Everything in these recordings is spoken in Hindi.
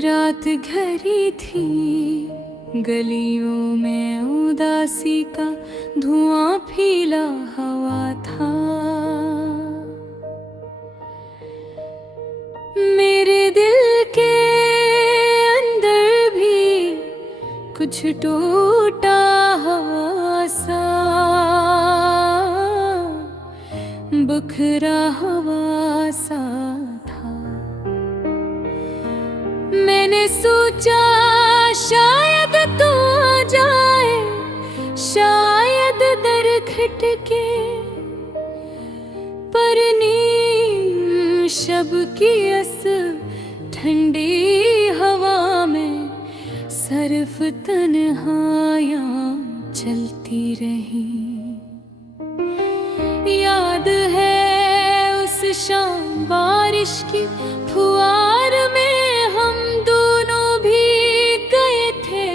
रात घरी थी, गलियों में उदासी का धुआं फैला हुआ था। मेरे दिल के अंदर भी कुछ टूटा हुआ सा, बिखरा हुआ सा था। मैंने सोचा शायद तू आ जाए, शायद दर खटके, पर नीम शब की अस ठंडी हवा में सिर्फ तन्हाइयाँ चलती रही। याद है उस शाम बारिश की फुहार में हम दोनों भी गए थे।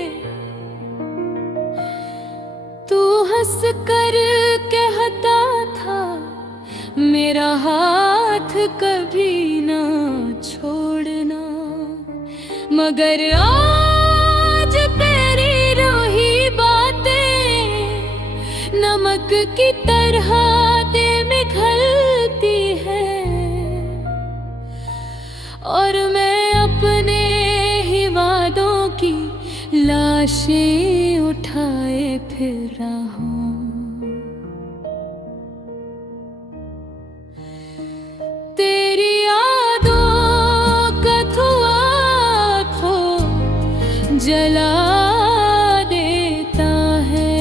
तू हंस कर कहता था मेरा हाथ कभी ना छोड़ना, मगर आज तेरी रूही बातें नमक की तरह दिल में घुलती है, और मैं अपने ही वादों की लाशें उठाए फिर रहा हूँ। तेरी यादों का धुआं को जला देता है,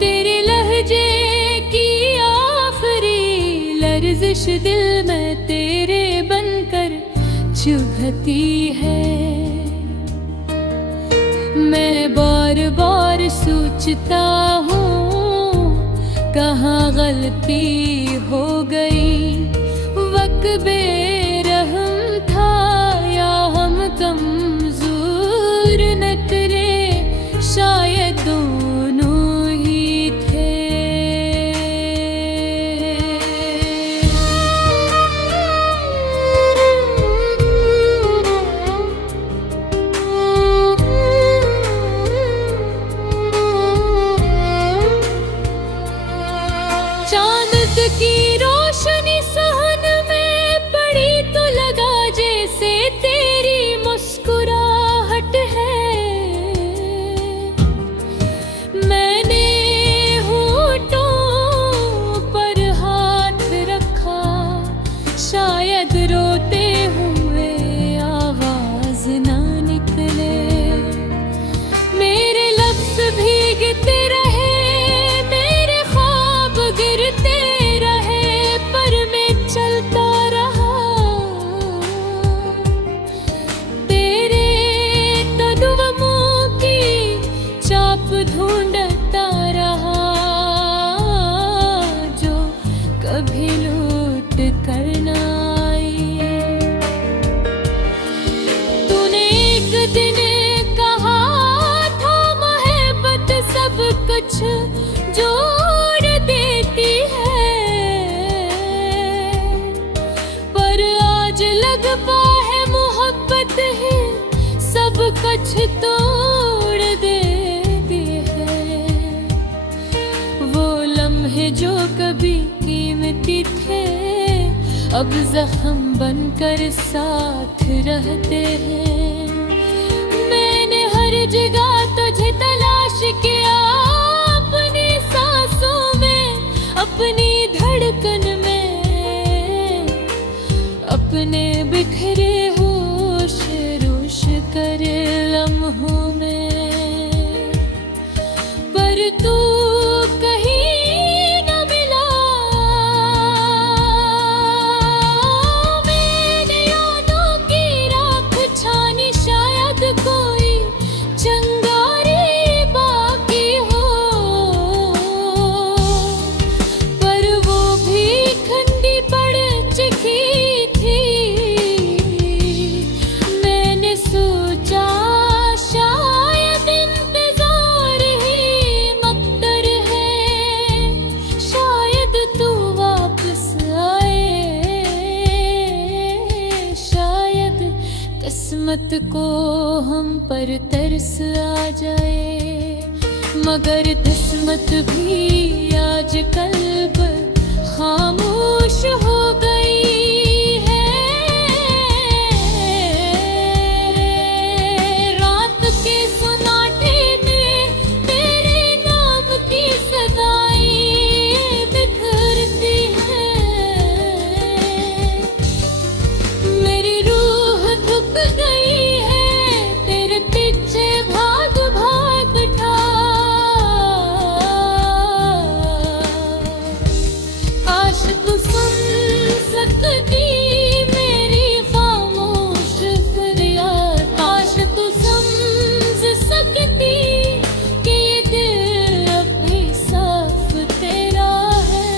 तेरे लहजे की आखिरी लर्जिश दिल में तेरे बनकर चुभती है। मैं बार बार सोचता हूँ कहाँ गलती हो गई, वक्त बेरहम था या हम कमजोर नखरे, शायद दोनों ही थे। चांद की रोशनी सहन में पड़ी तो लगा जैसे तेरी मुस्कुराहट है। मैंने होठों पर हाथ रखा, शायद रोते हुए आवाज ना निकले। मेरे लफ्ज भीगते रहे, गिरते रहे, पर मैं चलता रहा। तेरे कदमों की चाप ढूंढता रहा, जो कभी लौट कर ना आई। तूने एक दिन कहा था मोहब्बत सब कुछ जोड़ देती है, पर आज लगता है मोहब्बत ही सब कुछ तोड़ देती है। वो लम्हे जो कभी कीमती थे अब जख्म बनकर साथ रहते हैं। मैंने हर जगह तुझे तलाश किया, अपनी सांसों में, अपनी धड़कन में, अपने बिखरे होश रोश कर लम्हों में, पर तू कहीं न मिला। मैंने यादों की राख छानी, शायद कोई चिंगारी बाकी हो, पर वो भी ठंडी पड़ चुकी थी। मैंने सोचा शायद इंतजार ही मकसद पर तरस आ जाए, मगर किस्मत भी आज कल्ब खामोश हो गई है। रात के सुनाटे में तेरे नाम की सदाएं बिखरती है। मेरी रूह थक गई है तेरे पीछे भाग भाग था। काश तू सुन सकती मेरी खामोश फरियाद, काश तू समझ सकती कि ये दिल अब भी साफ तेरा है।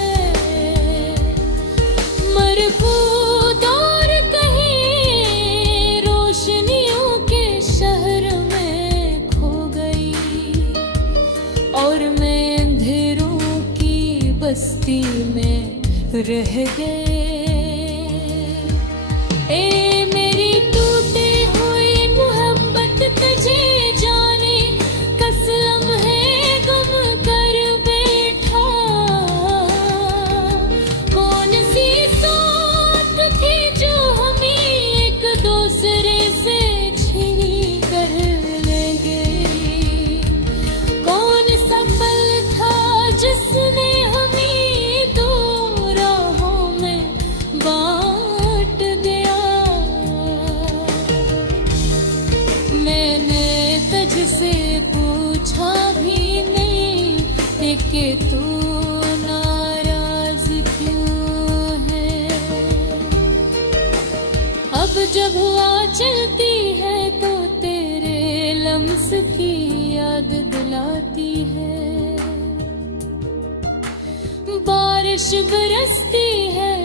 मरबूद और कहीं रोशनियों के शहर में खो गई, और मैं अंधेरों की बस्ती में रह गए। ए मेरी टूटे हुई मोहब्बत तुझे जाने, कसम है गुम कर बैठा। कौन सी सोच थी जो हमें एक दूसरे से छीनी कर ले गई। कौन सा पल था जिसने हमें दो राहों में बांट दिया। मैंने तुझसे पूछा भी नहीं कि तू नाराज क्यों है। अब जब हुआ चलती है तो तेरे लम्स की याद दिलाती है। बारिश बरसती है